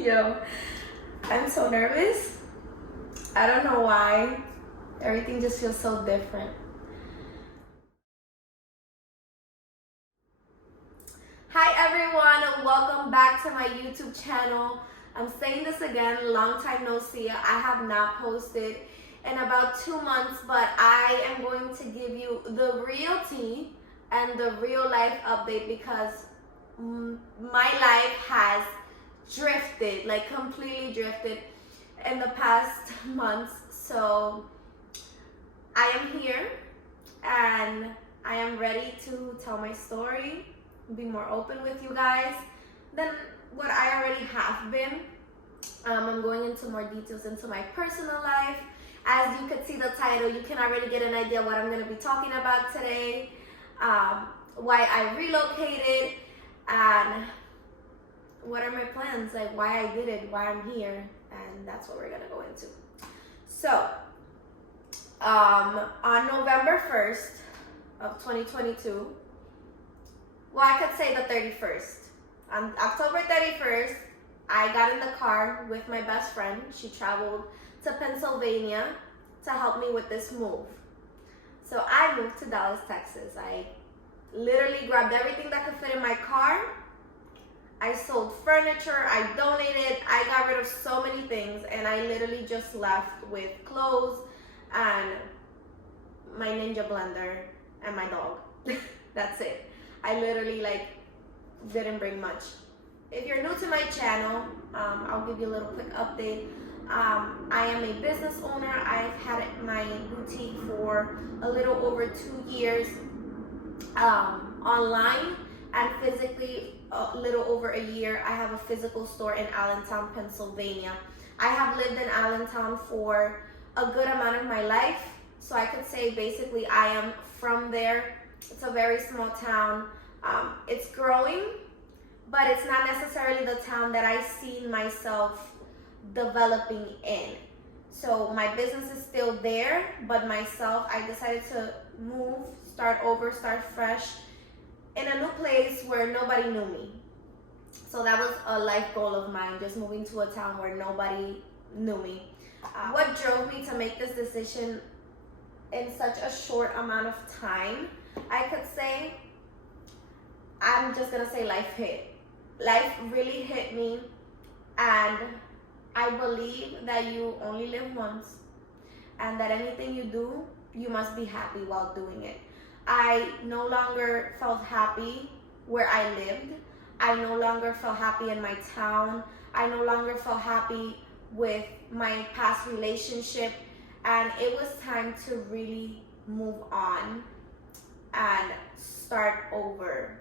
Yo, I'm so nervous. I don't know why. Everything just feels so different. Hi everyone, welcome back to my YouTube channel. I'm saying this again, long time no see. I have not posted in about 2 months, but I am going to give you the real tea and the real life update because my life has drifted, like completely drifted in the past months. So I am here and I am ready to tell my story, be more open with you guys than what I already have been. I'm going into more details into my personal life. As you can see the title, you can already get an idea what I'm going to be talking about today, why I relocated, and what are my plans, like why I did it, why I'm here, and that's what we're going to go into. So, on November 1st of 2022, well, I could say the 31st. On October 31st, I got in the car with my best friend. She traveled to Pennsylvania to help me with this move. So I moved to Dallas, Texas. I literally grabbed everything that could fit in my car. I sold furniture, I donated, I got rid of so many things, and I literally just left with clothes and my Ninja blender and my dog. That's it. I literally didn't bring much. If you're new to my channel, I'll give you a little quick update. I am a business owner. I've had my boutique for a little over 2 years, online and physically a little over a year. I have a physical store in Allentown, Pennsylvania. I have lived in Allentown for a good amount of my life, so I could say basically I am from there. It's a very small town. It's growing, but it's not necessarily the town that I see myself developing in. So my business is still there, but myself, I decided to move, start over, start fresh in a new place where nobody knew me. So that was a life goal of mine, just moving to a town where nobody knew me. What drove me to make this decision in such a short amount of time, I could say, I'm just gonna say life hit. Life really hit me, and I believe that you only live once, and that anything you do, you must be happy while doing it. I no longer felt happy where I lived. I no longer felt happy in my town. I no longer felt happy with my past relationship, and it was time to really move on and start over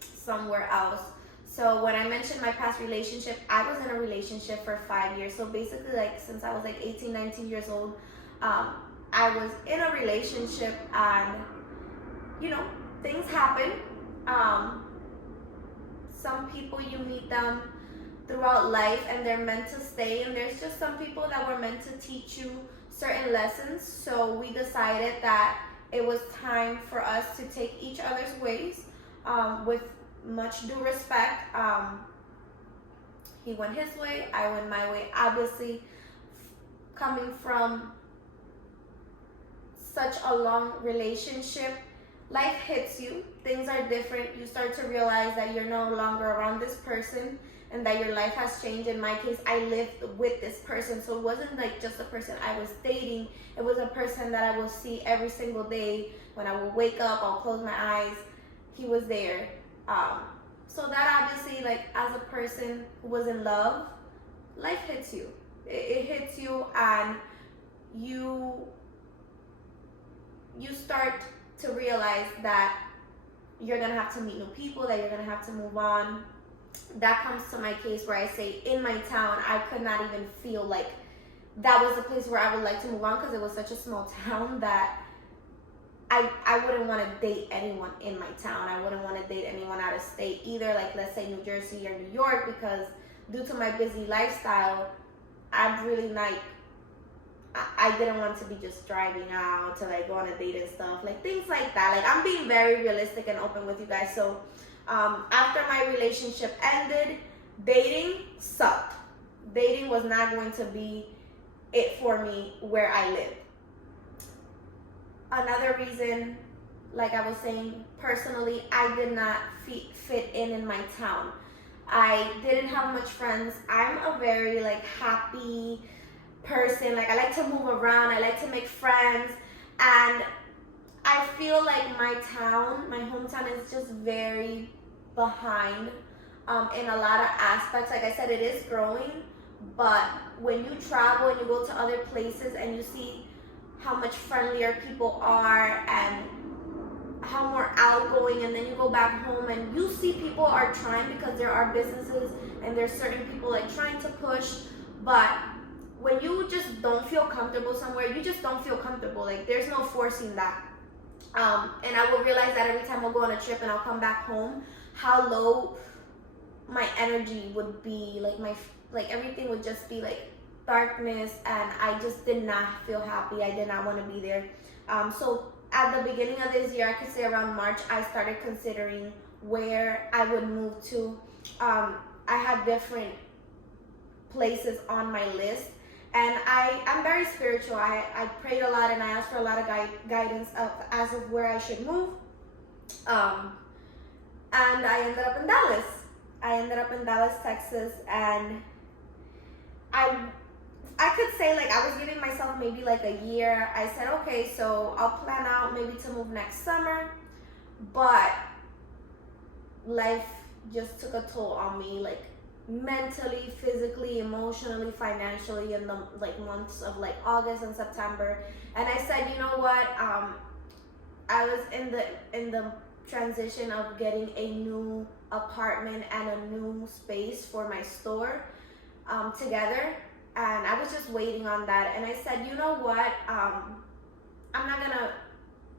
somewhere else. So when I mentioned my past relationship, I was in a relationship for 5 years. So basically, since I was 18, 19 years old, I was in a relationship, and things happen. Some people, you meet them throughout life and they're meant to stay, and there's just some people that were meant to teach you certain lessons. So we decided that it was time for us to take each other's ways, with much due respect. He went his way, I went my way. Obviously, coming from such a long relationship, life hits you, things are different. You start to realize that you're no longer around this person and that your life has changed. In my case, I lived with this person, so it wasn't just a person I was dating. It was a person that I will see every single day. When I will wake up, I'll close my eyes, he was there. So that obviously, as a person who was in love, life hits you. It hits you, and you start to realize that you're gonna have to meet new people, that you're gonna have to move on. That comes to my case where I say in my town, I could not even feel like that was the place where I would like to move on, because it was such a small town that I wouldn't want to date anyone in my town. I wouldn't want to date anyone out of state either, let's say New Jersey or New York, because due to my busy lifestyle, I'm really I didn't want to be just driving out to go on a date and stuff, things like that. I'm being very realistic and open with you guys. So after my relationship ended, dating sucked. dating was not going to be it for me where I live. Another reason, like I was saying, personally, I did not fit in my town. I didn't have much friends. I'm a very like happy person. Like I like to move around. I like to make friends, and I feel like my town, my hometown, is just very behind in a lot of aspects. Like I said, it is growing, but when you travel and you go to other places and you see how much friendlier people are and how more outgoing, and then you go back home and you see people are trying, because there are businesses and there's certain people like trying to push, but when you just don't feel comfortable somewhere, you just don't feel comfortable. Like there's no forcing that. And I will realize that every time I'll go on a trip and I'll come back home, how low my energy would be. Like everything would just be like darkness, and I just did not feel happy. I did not want to be there. So at the beginning of this year, I could say around March, I started considering where I would move to. I had different places on my list, and I'm very spiritual. I prayed a lot and I asked for a lot of guidance as of where I should move. And I ended up in Dallas. Texas, and I could say like I was giving myself maybe like a year. I said, okay, so I'll plan out maybe to move next summer, but life just took a toll on me, like mentally, physically, emotionally, financially, in the like months of like August and September. And I said, you know what, I was in the transition of getting a new apartment and a new space for my store together, and I was just waiting on that. And I said, you know what, I'm not gonna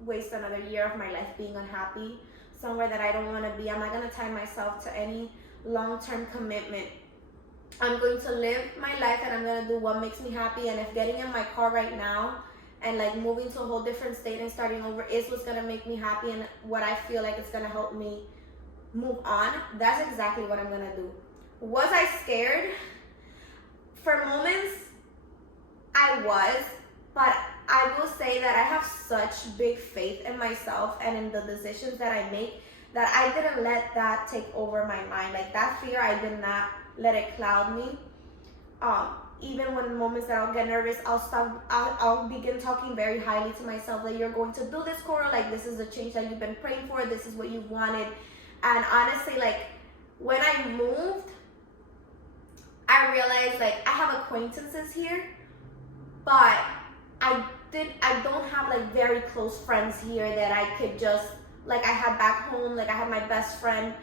waste another year of my life being unhappy somewhere that I don't want to be. I'm not gonna tie myself to any long-term commitment. I'm going to live my life and I'm gonna do what makes me happy. And if getting in my car right now and like moving to a whole different state and starting over is what's gonna make me happy and what I feel like it's gonna help me move on, that's exactly what I'm gonna do. Was I scared? For moments, I was, but I will say that I have such big faith in myself and in the decisions that I make that I didn't let that take over my mind. Like that fear, I did not let it cloud me. Even when moments that I'll get nervous, I'll begin talking very highly to myself, that you're going to do this, Cora, like this is the change that you've been praying for, this is what you wanted. And honestly, like when I moved, I realized like I have acquaintances here, but I don't have like very close friends here that I could just, like I had back home. Like I had my best friend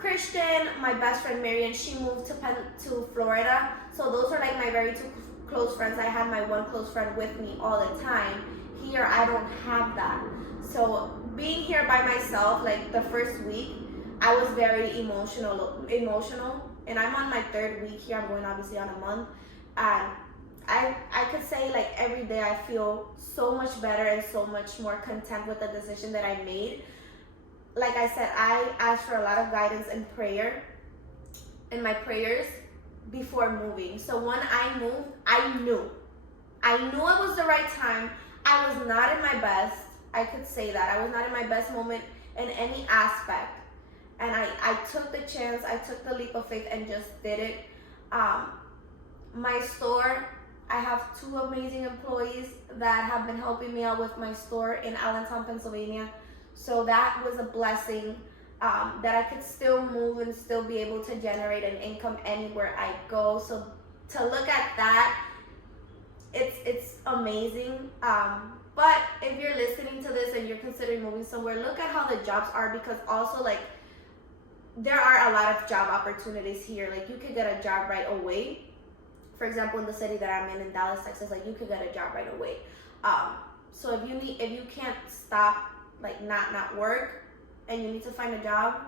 Christian, my best friend Marian, she moved to Florida. So those are like my very two close friends. I had my one close friend with me all the time. Here I don't have that. So being here by myself, like the first week, I was very emotional, and I'm on my third week here. I'm going obviously on a month, and I could say like every day I feel so much better and so much more content with the decision that I made. Like I said, I asked for a lot of guidance and prayer in my prayers before moving. So when I moved, I knew it was the right time. I was not in my best. I could say that I was not in my best moment in any aspect. And I took the chance, I took the leap of faith and just did it. My store, I have 2 amazing employees that have been helping me out with my store in Allentown, Pennsylvania. So that was a blessing, that I could still move and still be able to generate an income anywhere I go. So to look at that, it's amazing. But if you're listening to this and you're considering moving somewhere, look at how the jobs are, because also like there are a lot of job opportunities here. Like you could get a job right away. For example, in the city that I'm in Dallas, Texas, like you could get a job right away. So if you can't stop like not work and you need to find a job,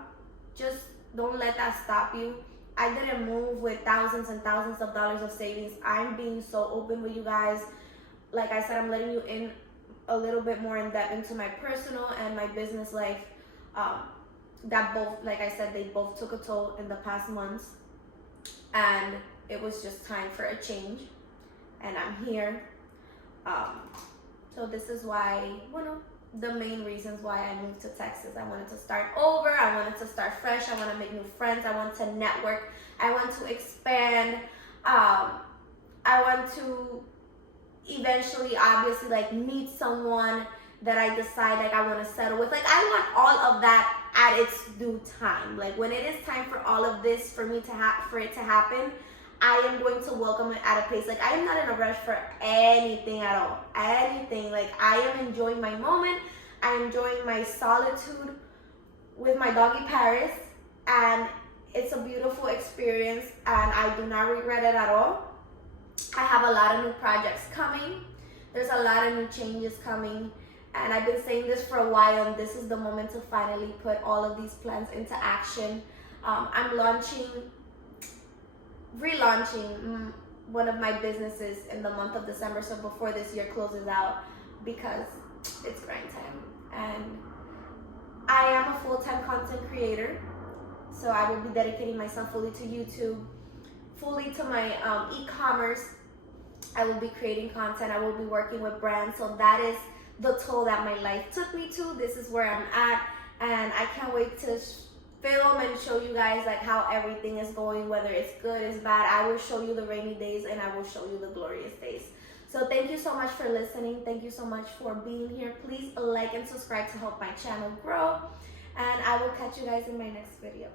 just don't let that stop you. I didn't move with thousands and thousands of dollars of savings. I'm being so open with you guys. Like I said, I'm letting you in a little bit more in depth into my personal and my business life. That both, like I said, they both took a toll in the past months. and it was just time for a change, and I'm here. So this is why, one of the main reasons why I moved to Texas. I wanted to start over. I wanted to start fresh. I want to make new friends. I want to network. I want to expand. I want to eventually, obviously, like, meet someone that I decide like I want to settle with. Like, I want all of that at its due time. Like, when it is time for all of this for me to for it to happen, I am going to welcome it at a pace. Like, I am not in a rush for anything at all. Anything. Like, I am enjoying my moment. I am enjoying my solitude with my doggy Paris, and it's a beautiful experience, and I do not regret it at all. I have a lot of new projects coming. There's a lot of new changes coming, and I've been saying this for a while, and this is the moment to finally put all of these plans into action. I'm relaunching one of my businesses in the month of December, so before this year closes out, because it's grind time. And I am a full-time content creator, so I will be dedicating myself fully to YouTube, fully to my e-commerce. I will be creating content. I will be working with brands. So that is the toll that my life took me to. This is where I'm at, and I can't wait to film and show you guys like how everything is going, whether it's good, it's bad. I will show you the rainy days, and I will show you the glorious days. So thank you so much for listening. Thank you so much for being here. Please like and subscribe to help my channel grow, and I will catch you guys in my next video.